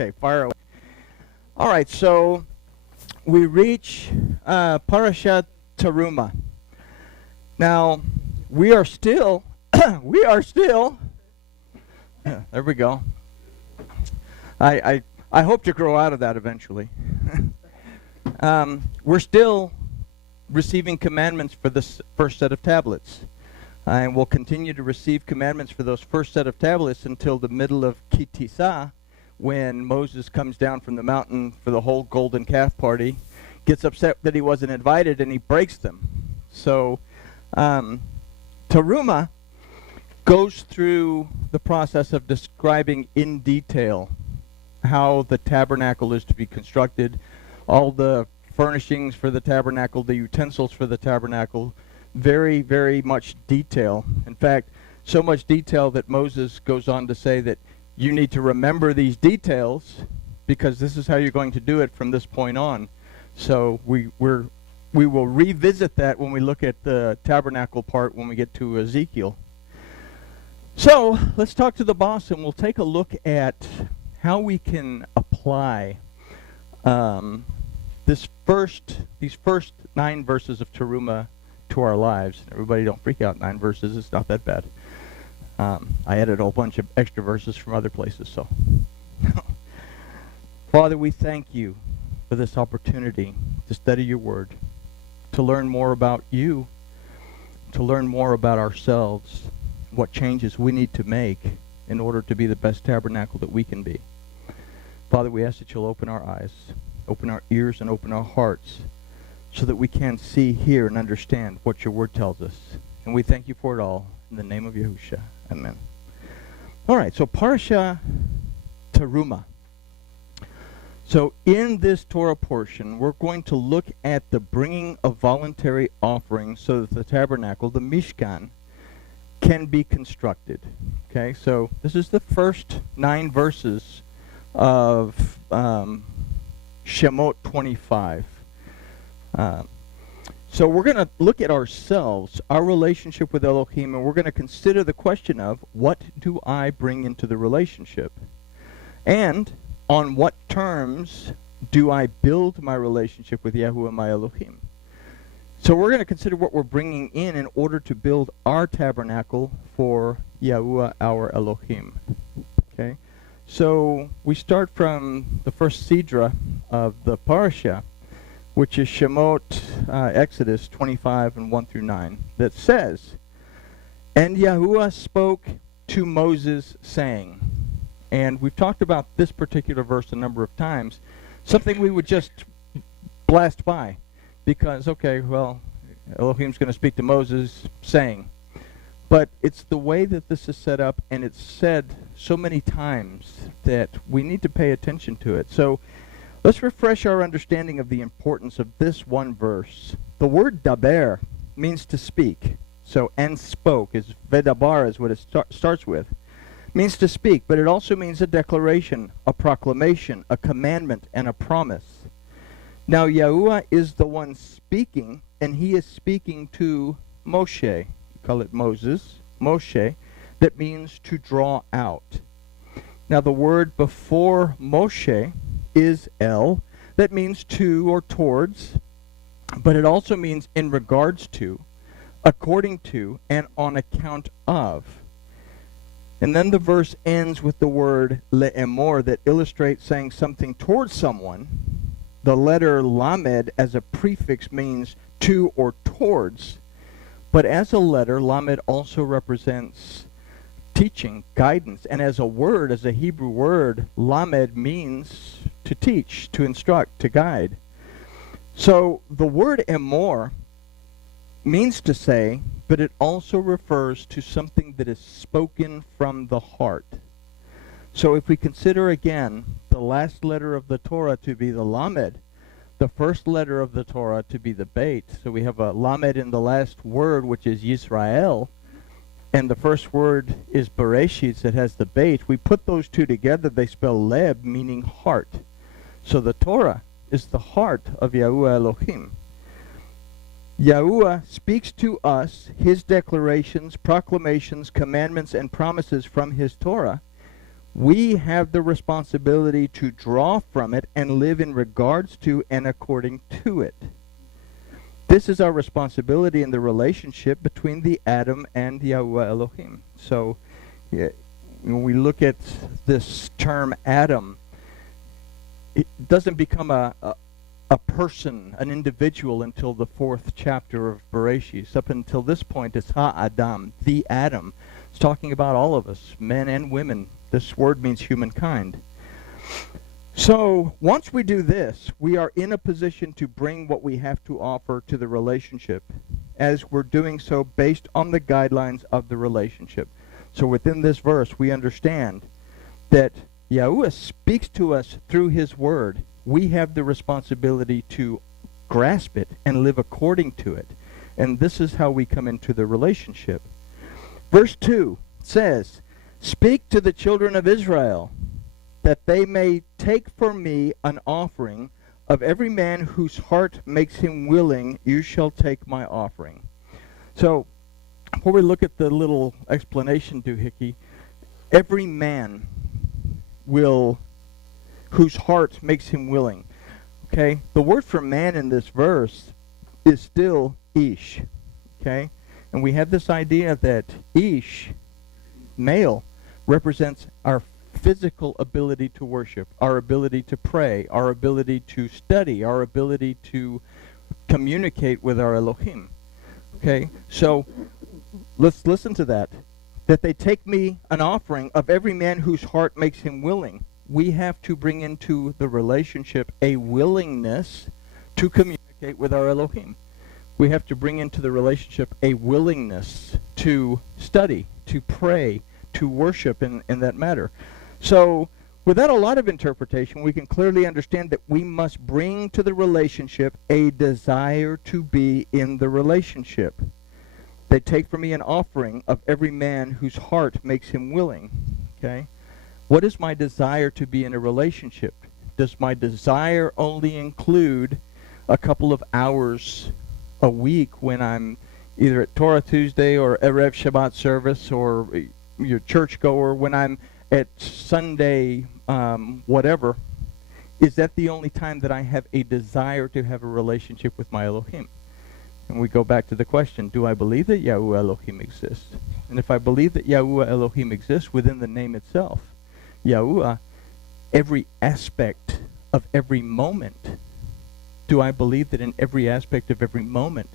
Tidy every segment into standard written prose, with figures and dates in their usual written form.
Okay, fire away. All right, so we reach Parsha Terumah. Now, we are still, there we go. I hope to grow out of that eventually. We're still receiving commandments for this first set of tablets. And we'll continue to receive commandments for those first set of tablets until the middle of Kitisa, when Moses comes down from the mountain for the whole golden calf party, gets upset that he wasn't invited, and he breaks them. So Terumah goes through the process of describing in detail how the tabernacle is to be constructed, all the furnishings for the tabernacle, the utensils for the tabernacle, very, very much detail. In fact, so much detail that Moses goes on to say that you need to remember these details because this is how you're going to do it from this point on. So we will revisit that when we look at the tabernacle part when we get to Ezekiel. So let's talk to the boss, and we'll take a look at how we can apply these first 9 verses of Terumah to our lives. Everybody don't freak out, 9 verses, it's not that bad. I added a whole bunch of extra verses from other places, so. Father, we thank you for this opportunity to study your word, to learn more about you, to learn more about ourselves, what changes we need to make in order to be the best tabernacle that we can be. Father, we ask that you'll open our eyes, open our ears, and open our hearts so that we can see, hear, and understand what your word tells us. And we thank you for it all. In the name of Yahushua. Amen. All right, so Parsha Terumah. So in this Torah portion, we're going to look at the bringing of voluntary offerings so that the tabernacle, the Mishkan, can be constructed. Okay, so this is the first 9 verses of Shemot 25. So we're going to look at ourselves, our relationship with Elohim, and we're going to consider the question of what do I bring into the relationship? And on what terms do I build my relationship with Yahuwah my Elohim? So we're going to consider what we're bringing in order to build our tabernacle for Yahuwah our Elohim. Okay? So we start from the first Sidra of the Parsha, which is Shemot, Exodus 25 and 1 through 9, that says, "And Yahuwah spoke to Moses, saying," and we've talked about this particular verse a number of times, something we would just blast by, because, okay, well, Elohim's going to speak to Moses, saying. But it's the way that this is set up, and it's said so many times that we need to pay attention to it. So let's refresh our understanding of the importance of this one verse. The word daber means to speak. So, and spoke is vedabar is what it starts with. Means to speak, but it also means a declaration, a proclamation, a commandment, and a promise. Now, Yahuwah is the one speaking, and he is speaking to Moshe. We call it Moses, Moshe. That means to draw out. Now, the word before Moshe is El, that means to or towards, but it also means in regards to, according to, and on account of. And then the verse ends with the word le'emor that illustrates saying something towards someone. The letter lamed as a prefix means to or towards, but as a letter, lamed also represents teaching, guidance, and as a word, as a Hebrew word, lamed means to teach, to instruct, to guide. So the word emor means to say, but it also refers to something that is spoken from the heart. So if we consider again the last letter of the Torah to be the lamed, the first letter of the Torah to be the beit, so we have a lamed in the last word, which is Yisrael, and the first word is Bereshit that has the beit. We put those two together, they spell leb, meaning heart. So the Torah is the heart of Yahuwah Elohim. Yahuwah speaks to us his declarations, proclamations, commandments, and promises from his Torah, we have the responsibility to draw from it and live in regards to and according to it. This is our responsibility in the relationship between the Adam and Yahuwah Elohim. So, yeah, when we look at this term Adam, it doesn't become a person, an individual, until the 4th chapter of Bereshit. Up until this point, it's Ha-Adam, the Adam. It's talking about all of us, men and women. This word means humankind. So, once we do this, we are in a position to bring what we have to offer to the relationship, as we're doing so based on the guidelines of the relationship. So within this verse, we understand that Yahuwah speaks to us through his word. We have the responsibility to grasp it and live according to it. And this is how we come into the relationship. Verse 2 says, "Speak to the children of Israel, that they may take for me an offering of every man whose heart makes him willing, you shall take my offering." So, before we look at the little explanation, Doohickey, every man whose heart makes him willing. Okay? The word for man in this verse is still ish. Okay? And we have this idea that ish, male, represents our physical ability to worship, our ability to pray, our ability to study, our ability to communicate with our Elohim. Okay? So, let's listen to that. That they take me an offering of every man whose heart makes him willing. We have to bring into the relationship a willingness to communicate with our Elohim. We have to bring into the relationship a willingness to study, to pray, to worship in that matter. So, without a lot of interpretation, we can clearly understand that we must bring to the relationship a desire to be in the relationship. They take from me an offering of every man whose heart makes him willing. Okay? What is my desire to be in a relationship? Does my desire only include a couple of hours a week when I'm either at Torah Tuesday or Erev Shabbat service or your churchgoer, when I'm at Sunday whatever? Is that the only time that I have a desire to have a relationship with my Elohim? And we go back to the question, do I believe that Yahuwah Elohim exists? And if I believe that Yahuwah Elohim exists within the name itself, Yahuwah, every aspect of every moment, do I believe that in every aspect of every moment,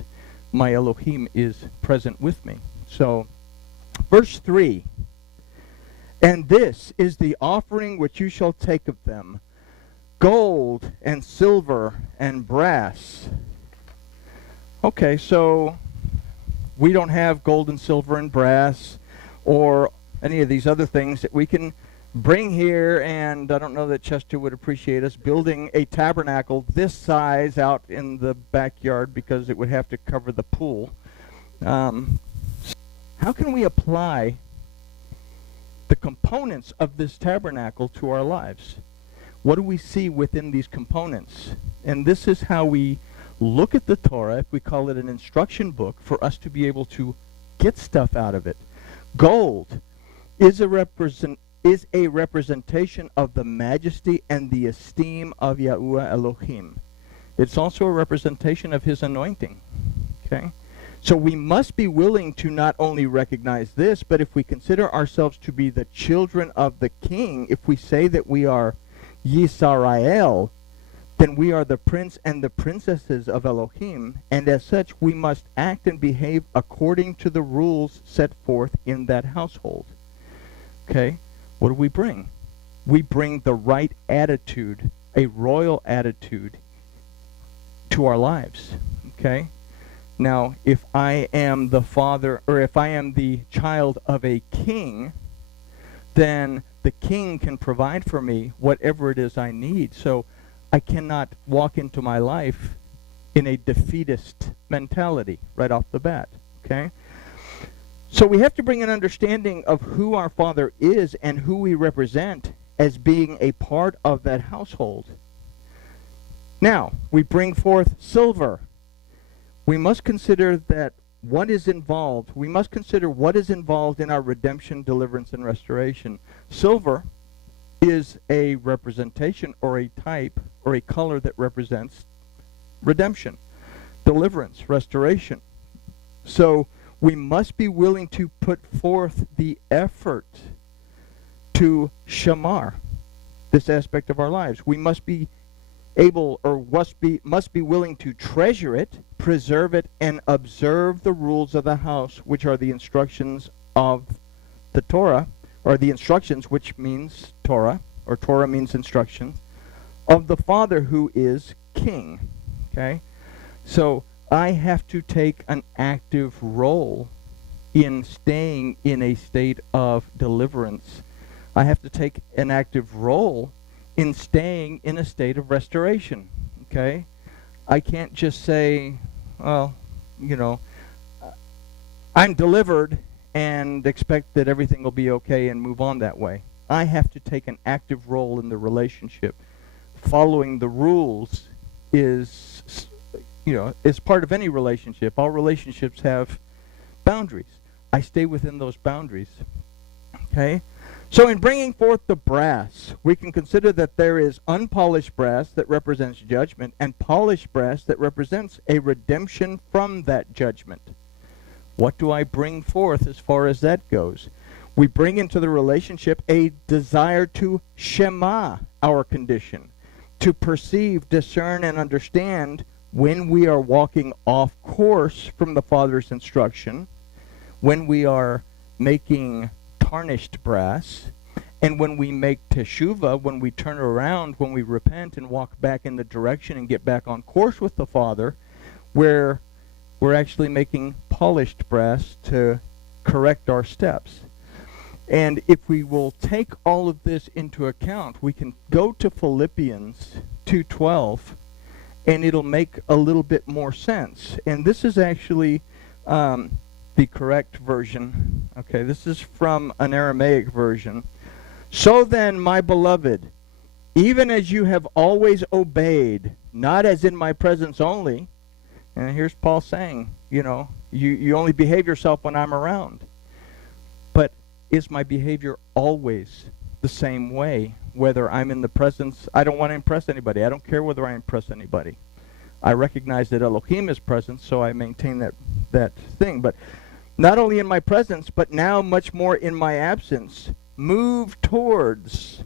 my Elohim is present with me? So, verse 3, "And this is the offering which you shall take of them, gold and silver and brass." Okay, so we don't have gold and silver and brass or any of these other things that we can bring here, and I don't know that Chester would appreciate us building a tabernacle this size out in the backyard because it would have to cover the pool. How can we apply the components of this tabernacle to our lives? What do we see within these components? And this is how we look at the Torah, if we call it an instruction book, for us to be able to get stuff out of it. Gold is a representation of the majesty and the esteem of Yahuwah Elohim. It's also a representation of his anointing. Okay? So we must be willing to not only recognize this, but if we consider ourselves to be the children of the king, if we say that we are Yisrael, then we are the prince and the princesses of Elohim, and as such we must act and behave according to the rules set forth in that household. Okay? What do we bring? We bring the right attitude, a royal attitude, to our lives. Okay? Now, if I am the father, or if I am the child of a king, then the king can provide for me whatever it is I need. So I cannot walk into my life in a defeatist mentality right off the bat. Okay? So we have to bring an understanding of who our Father is and who we represent as being a part of that household. Now, we bring forth silver. We must consider that what is involved. We must consider what is involved in our redemption, deliverance, and restoration. Silver is a representation or a type or a color that represents redemption, deliverance, restoration. So we must be willing to put forth the effort to shamar this aspect of our lives. We must be able, or must be willing to treasure it, preserve it, and observe the rules of the house, which are the instructions of the Torah, or the instructions, which means Torah, or Torah means instructions, of the Father who is King. Okay? So I have to take an active role in staying in a state of deliverance. I have to take an active role in staying in a state of restoration. Okay? I can't just say, well, you know, I'm delivered and expect that everything will be okay and move on that way. I have to take an active role in the relationship. Following the rules is, you know, is part of any relationship. All relationships have boundaries. I stay within those boundaries. Okay? So in bringing forth the brass, we can consider that there is unpolished brass that represents judgment and polished brass that represents a redemption from that judgment. What do I bring forth as far as that goes? We bring into the relationship a desire to shema our condition, to perceive, discern, and understand when we are walking off course from the Father's instruction, when we are making tarnished brass, and when we make teshuvah, when we turn around, when we repent and walk back in the direction and get back on course with the Father, where we're actually making polished brass to correct our steps. And if we will take all of this into account, we can go to Philippians 2:12, and it'll make a little bit more sense. And this is actually the correct version. Okay, this is from an Aramaic version. So then, my beloved, even as you have always obeyed, not as in my presence only, and here's Paul saying, you know, you only behave yourself when I'm around. But is my behavior always the same way, whether I'm in the presence? I don't want to impress anybody. I don't care whether I impress anybody. I recognize that Elohim is present, so I maintain that thing. But not only in my presence, but now much more in my absence, move towards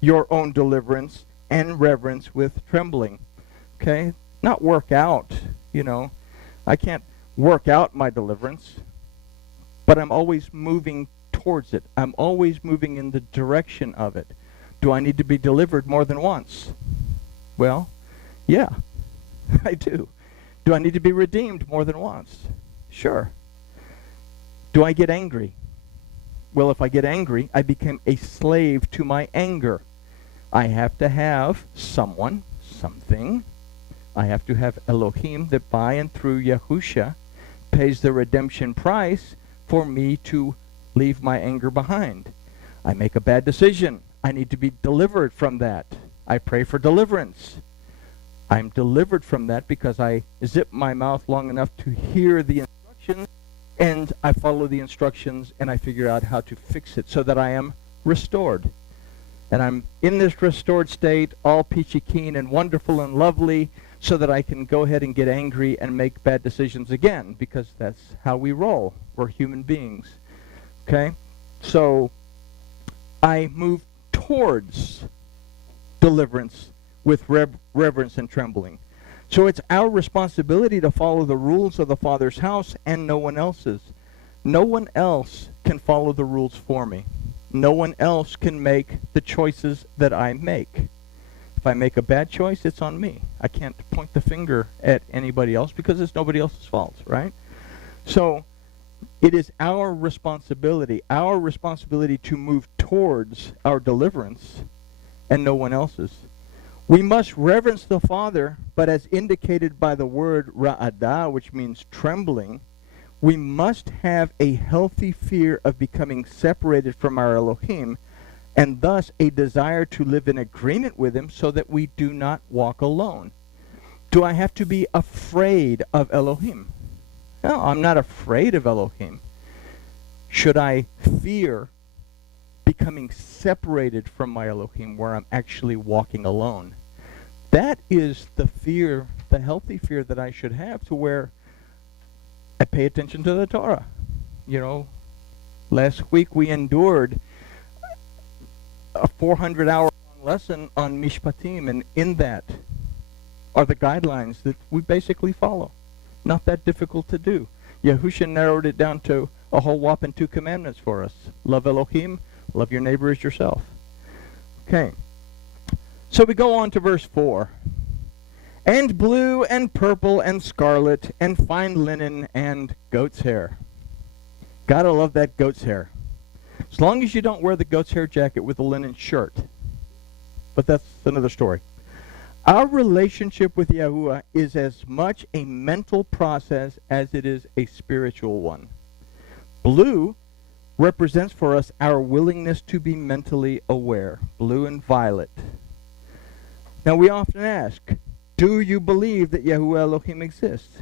your own deliverance and reverence with trembling. Okay? Not work out, you know. I can't work out my deliverance, but I'm always moving towards it. I'm always moving in the direction of it. Do I need to be delivered more than once? Well, yeah, I do. Do I need to be redeemed more than once? Sure. Do I get angry? Well, if I get angry, I become a slave to my anger. I have to have someone, something. I have to have Elohim that by and through Yahusha pays the redemption price for me to leave my anger behind. I make a bad decision. I need to be delivered from that. I pray for deliverance. I'm delivered from that because I zip my mouth long enough to hear the instructions, and I follow the instructions, and I figure out how to fix it so that I am restored. And I'm in this restored state, all peachy keen and wonderful and lovely, so that I can go ahead and get angry and make bad decisions again, because that's how we roll. We're human beings. Okay? So I move towards deliverance with reverence and trembling. So it's our responsibility to follow the rules of the Father's house and no one else's. No one else can follow the rules for me. No one else can make the choices that I make. If I make a bad choice, it's on me. I can't point the finger at anybody else because it's nobody else's fault, right? So it is our responsibility to move towards our deliverance and no one else's. We must reverence the Father, but as indicated by the word ra'adah, which means trembling, we must have a healthy fear of becoming separated from our Elohim, and thus a desire to live in agreement with Him so that we do not walk alone. Do I have to be afraid of Elohim? No, I'm not afraid of Elohim. Should I fear becoming separated from my Elohim, where I'm actually walking alone. That is the fear, the healthy fear that I should have, to where I pay attention to the Torah. You know, last week we endured a 400-hour lesson on Mishpatim, and in that are the guidelines that we basically follow. Not that difficult to do. Yahusha narrowed it down to a whole whopping 2 commandments for us. Love Elohim, love your neighbor as yourself. Okay. So we go on to verse 4. And blue and purple and scarlet and fine linen and goat's hair. Gotta love that goat's hair. As long as you don't wear the goat's hair jacket with a linen shirt. But that's another story. Our relationship with Yahuwah is as much a mental process as it is a spiritual one. Blue represents for us our willingness to be mentally aware. Blue and violet. Now we often ask, do you believe that Yahuwah Elohim exists?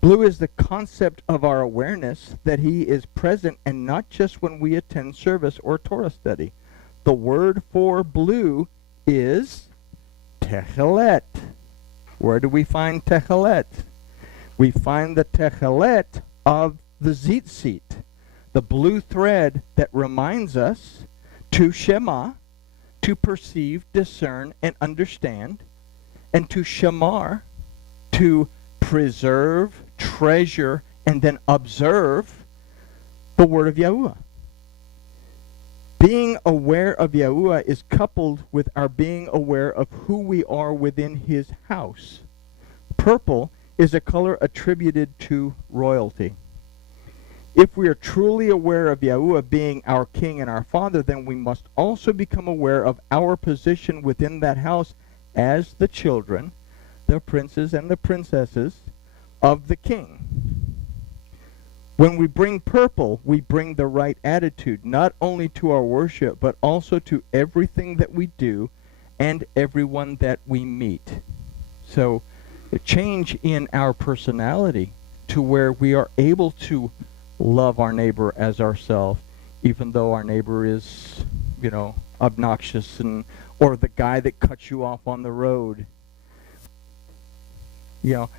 Blue is the concept of our awareness that he is present, and not just when we attend service or Torah study. The word for blue is Techelet. Where do we find Techelet? We find the Techelet of the Tzitzit, the blue thread that reminds us to Shema, to perceive, discern, and understand, and to Shamar, to preserve, treasure, and then observe the word of Yahuwah. Being aware of Yahuwah is coupled with our being aware of who we are within his house. Purple is a color attributed to royalty. If we are truly aware of Yahuwah being our king and our father, then we must also become aware of our position within that house as the children, the princes and the princesses of the king. When we bring purple, we bring the right attitude, not only to our worship, but also to everything that we do and everyone that we meet. So, a change in our personality to where we are able to love our neighbor as ourselves, even though our neighbor is, you know, obnoxious, and or the guy that cuts you off on the road. You know,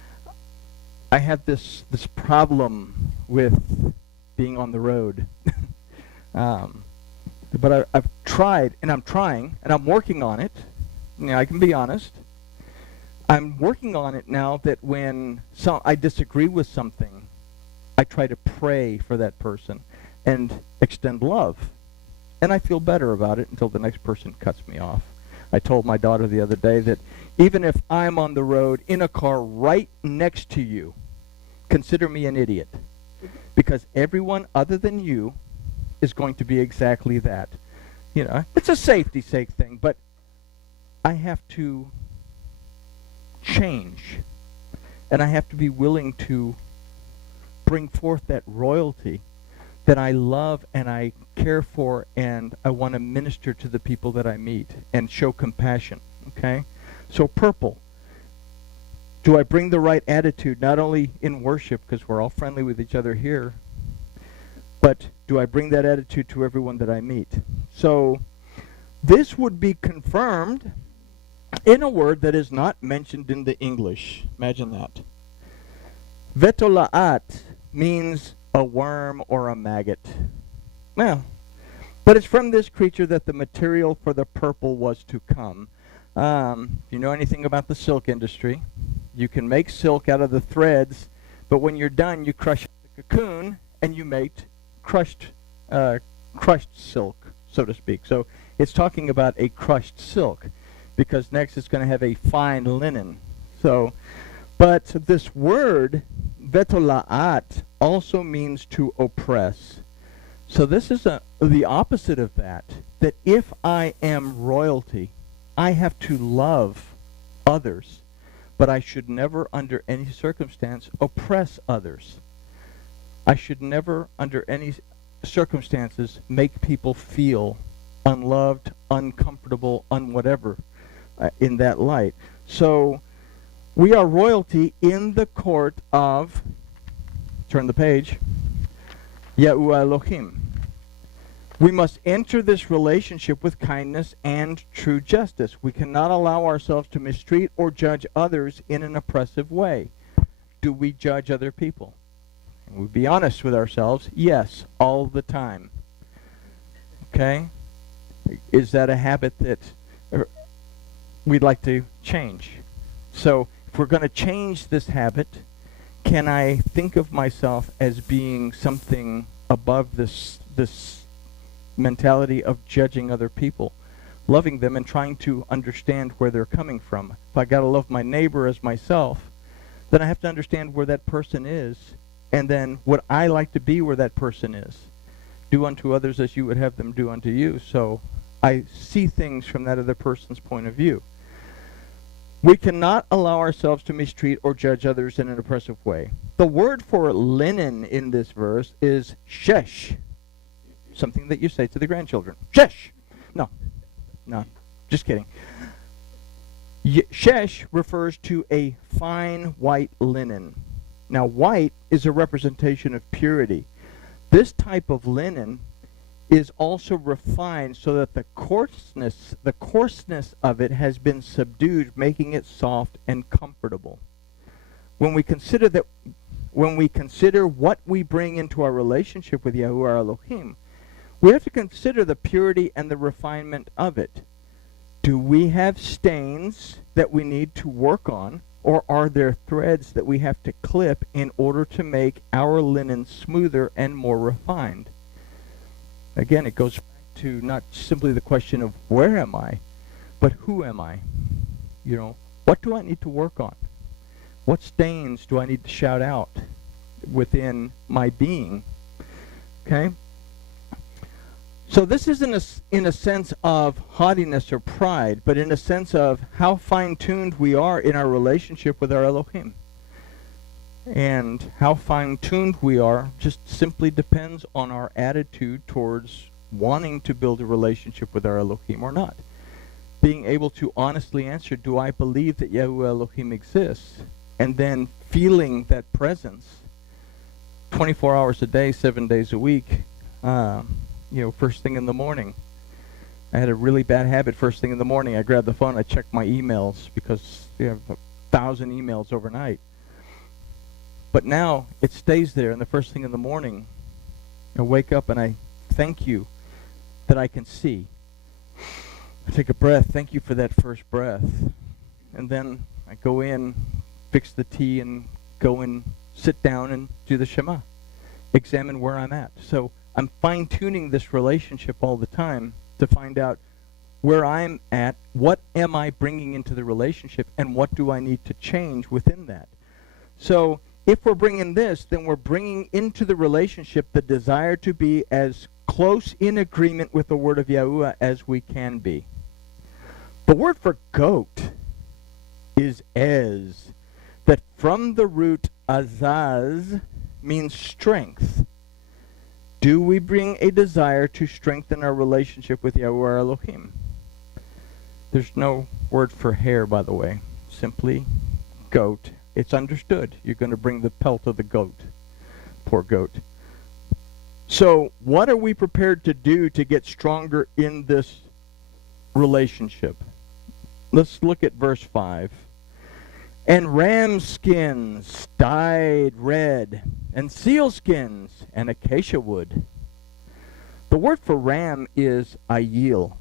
I have this problem with being on the road. But I've tried, and I'm trying, and I'm working on it. You know, I can be honest. I'm working on it now, that when I disagree with something, I try to pray for that person and extend love. And I feel better about it until the next person cuts me off. I told my daughter the other day that even if I'm on the road in a car right next to you, consider me an idiot. Because everyone other than you is going to be exactly that. You know, it's a safety sake thing, but I have to change. And I have to be willing to bring forth that royalty that I love and I care for, and I want to minister to the people that I meet and show compassion. Okay? So purple. Do I bring the right attitude, not only in worship, because we're all friendly with each other here, but do I bring that attitude to everyone that I meet? So this would be confirmed in a word that is not mentioned in the English. Imagine that. Vetolaat means a worm or a maggot. Well, but it's from this creature that the material for the purple was to come. You know anything about the silk industry? You can make silk out of the threads, but when you're done, you crush the cocoon and you make crushed silk, so to speak. So it's talking about a crushed silk, because next it's going to have a fine linen. So, but this word vetolaat also means to oppress. So this is the opposite of that. That if I am royalty, I have to love others, but I should never under any circumstance oppress others. I should never under any circumstances make people feel unloved, uncomfortable, unwhatever in that light. So we are royalty in the court of, turn the page, Yahuwah Elohim. We must enter this relationship with kindness and true justice. We cannot allow ourselves to mistreat or judge others in an oppressive way. Do we judge other people? And we'll be honest with ourselves. Yes, all the time. Okay? Is that a habit that we'd like to change? So, if we're going to change this habit, can I think of myself as being something above this mentality of judging other people, loving them and trying to understand where they're coming from? If I got to love my neighbor as myself, then I have to understand where that person is, and then would I like to be where that person is? Do unto others as you would have them do unto you. So I see things from that other person's point of view. We cannot allow ourselves to mistreat or judge others in an oppressive way. The word for linen in this verse is shesh. Something that you say to the grandchildren. Shesh! No, just kidding. Shesh refers to a fine white linen. Now, white is a representation of purity. This type of linen is also refined so that the coarseness of it has been subdued, making it soft and comfortable. When we consider what we bring into our relationship with Yahuwah our Elohim, we have to consider the purity and the refinement of it. Do we have stains that we need to work on, or are there threads that we have to clip in order to make our linen smoother and more refined? Again, it goes back to not simply the question of where am I, but who am I? You know, what do I need to work on? What stains do I need to shout out within my being? Okay? So this isn't in a sense of haughtiness or pride, but in a sense of how fine-tuned we are in our relationship with our Elohim. And how fine-tuned we are just simply depends on our attitude towards wanting to build a relationship with our Elohim or not. Being able to honestly answer, do I believe that Yahuwah Elohim exists? And then feeling that presence 24 hours a day, 7 days a week, first thing in the morning. I had a really bad habit first thing in the morning. I grabbed the phone, I checked my emails because you have 1,000 emails overnight. But now it stays there, and the first thing in the morning, I wake up and I thank you that I can see. I take a breath, thank you for that first breath. And then I go in, fix the tea, and go and sit down and do the Shema. Examine where I'm at. So I'm fine-tuning this relationship all the time to find out where I'm at, what am I bringing into the relationship, and what do I need to change within that. So if we're bringing this, then we're bringing into the relationship the desire to be as close in agreement with the word of Yahuwah as we can be. The word for goat is ez, that from the root azaz means strength. Do we bring a desire to strengthen our relationship with Yahuwah our Elohim? There's no word for hair, by the way. Simply goat. It's understood. You're going to bring the pelt of the goat. Poor goat. So, what are we prepared to do to get stronger in this relationship? Let's look at verse 5. And ram skins dyed red, and seal skins, and acacia wood. The word for ram is ayil.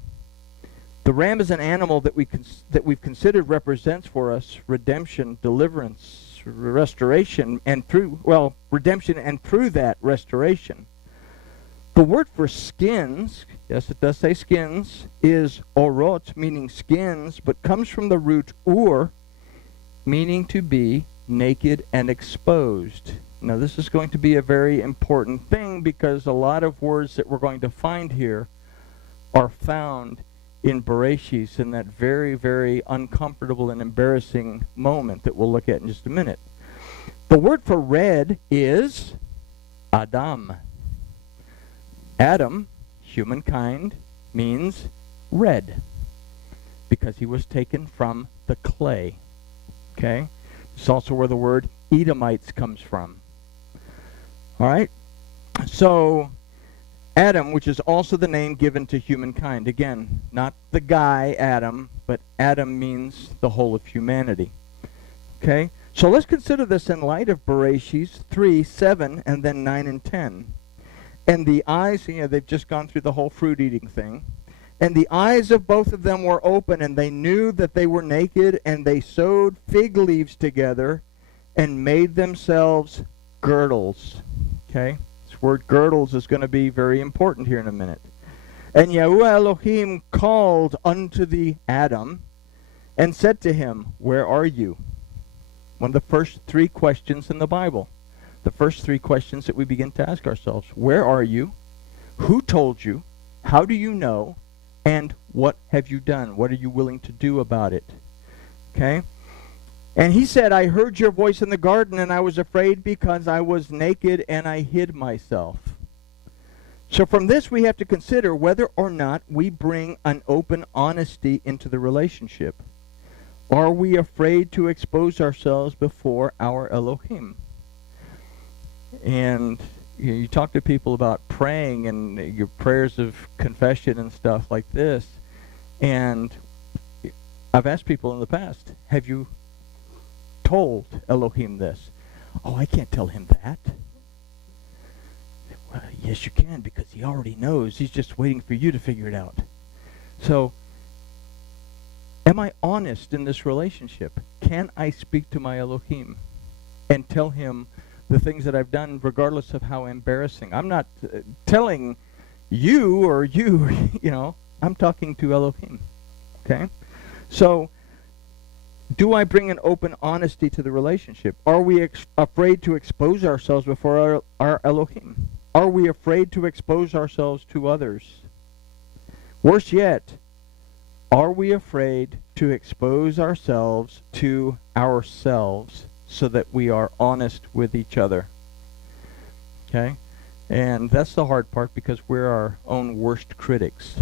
The ram is an animal that we've considered represents for us redemption, deliverance, restoration, and redemption, and through that restoration. The word for skins, yes, it does say skins, is orot, meaning skins, but comes from the root ur, meaning to be naked and exposed. Now, this is going to be a very important thing because a lot of words that we're going to find here are found in Bereshis, in that very, very uncomfortable and embarrassing moment that we'll look at in just a minute. The word for red is Adam. Adam, humankind, means red because he was taken from the clay. Okay? It's also where the word Edomites comes from. All right? So, Adam, which is also the name given to humankind. Again, not the guy Adam, but Adam means the whole of humanity. Okay? So let's consider this in light of Bereshit 3, 7, and then 9 and 10. And the eyes, they've just gone through the whole fruit eating thing. And the eyes of both of them were open, and they knew that they were naked, and they sewed fig leaves together and made themselves girdles. Okay? This word girdles is going to be very important here in a minute. And Yahuwah Elohim called unto the Adam and said to him, Where are you? One of the first three questions in the Bible. The first three questions that we begin to ask ourselves. Where are you? Who told you? How do you know? And what have you done? What are you willing to do about it? Okay? And he said, I heard your voice in the garden, and I was afraid because I was naked and I hid myself. So from this we have to consider whether or not we bring an open honesty into the relationship. Are we afraid to expose ourselves before our Elohim? And you talk to people about praying and your prayers of confession and stuff like this. And I've asked people in the past, have you told Elohim this? Oh, I can't tell him that. Well, yes, you can, because he already knows. He's just waiting for you to figure it out. So, am I honest in this relationship? Can I speak to my Elohim and tell him the things that I've done, regardless of how embarrassing? I'm not telling you or you, I'm talking to Elohim. Okay? So, do I bring an open honesty to the relationship? Are we afraid to expose ourselves before our Elohim? Are we afraid to expose ourselves to others? Worse yet, are we afraid to expose ourselves to ourselves so that we are honest with each other? Okay? And that's the hard part, because we're our own worst critics.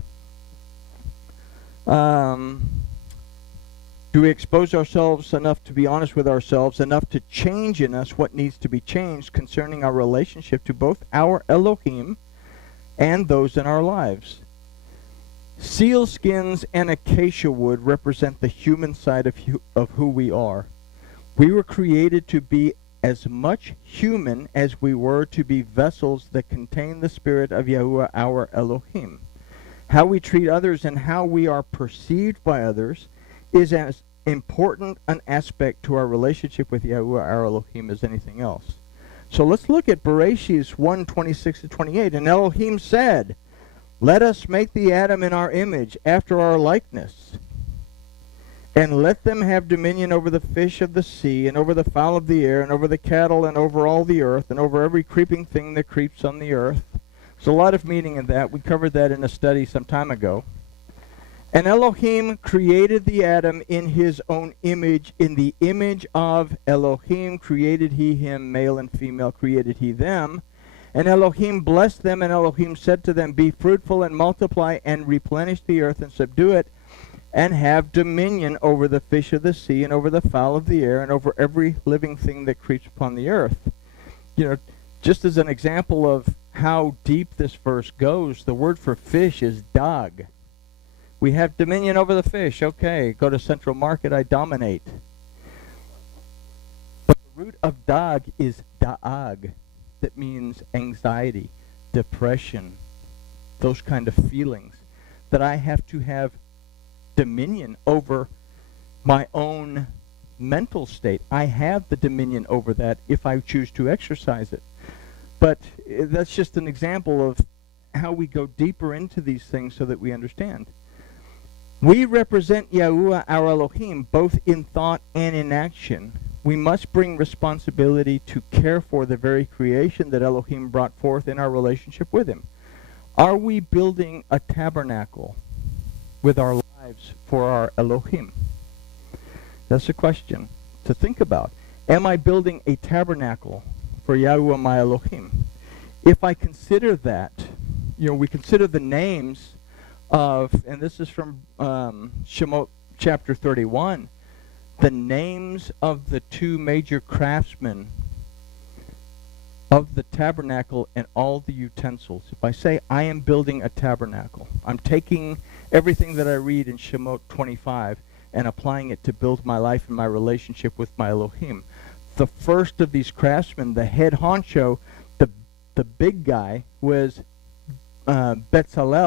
Do we expose ourselves enough to be honest with ourselves, enough to change in us what needs to be changed concerning our relationship to both our Elohim and those in our lives? Seal skins and acacia wood represent the human side of who we are. We were created to be as much human as we were to be vessels that contain the spirit of Yahuwah our Elohim. How we treat others and how we are perceived by others is as important an aspect to our relationship with Yahuwah our Elohim as anything else. So let's look at Bereshit 1, 26 to 28. And Elohim said, Let us make the Adam in our image, after our likeness, and let them have dominion over the fish of the sea, and over the fowl of the air, and over the cattle, and over all the earth, and over every creeping thing that creeps on the earth. There's a lot of meaning in that. We covered that in a study some time ago. And Elohim created the Adam in his own image. In the image of Elohim created he him, male and female created he them. And Elohim blessed them, and Elohim said to them, Be fruitful and multiply, and replenish the earth, and subdue it, and have dominion over the fish of the sea, and over the fowl of the air, and over every living thing that creeps upon the earth. Just as an example of how deep this verse goes, the word for fish is dag. We have dominion over the fish. Okay, go to Central Market, I dominate. But the root of dag is da'ag. That means anxiety, depression, those kind of feelings. That I have to have dominion over my own mental state. I have the dominion over that if I choose to exercise it. But that's just an example of how we go deeper into these things so that we understand. We represent Yahuwah our Elohim both in thought and in action. We must bring responsibility to care for the very creation that Elohim brought forth in our relationship with him. Are we building a tabernacle with our lives for our Elohim? That's a question to think about. Am I building a tabernacle for Yahuwah my Elohim? If I consider that, we consider the names of, and this is from Shemot chapter 31, the names of the two major craftsmen of the tabernacle and all the utensils. If I say I am building a tabernacle, I'm taking everything that I read in Shemot 25 and applying it to build my life and my relationship with my Elohim. The first of these craftsmen, the head honcho, the big guy, was Bezalel.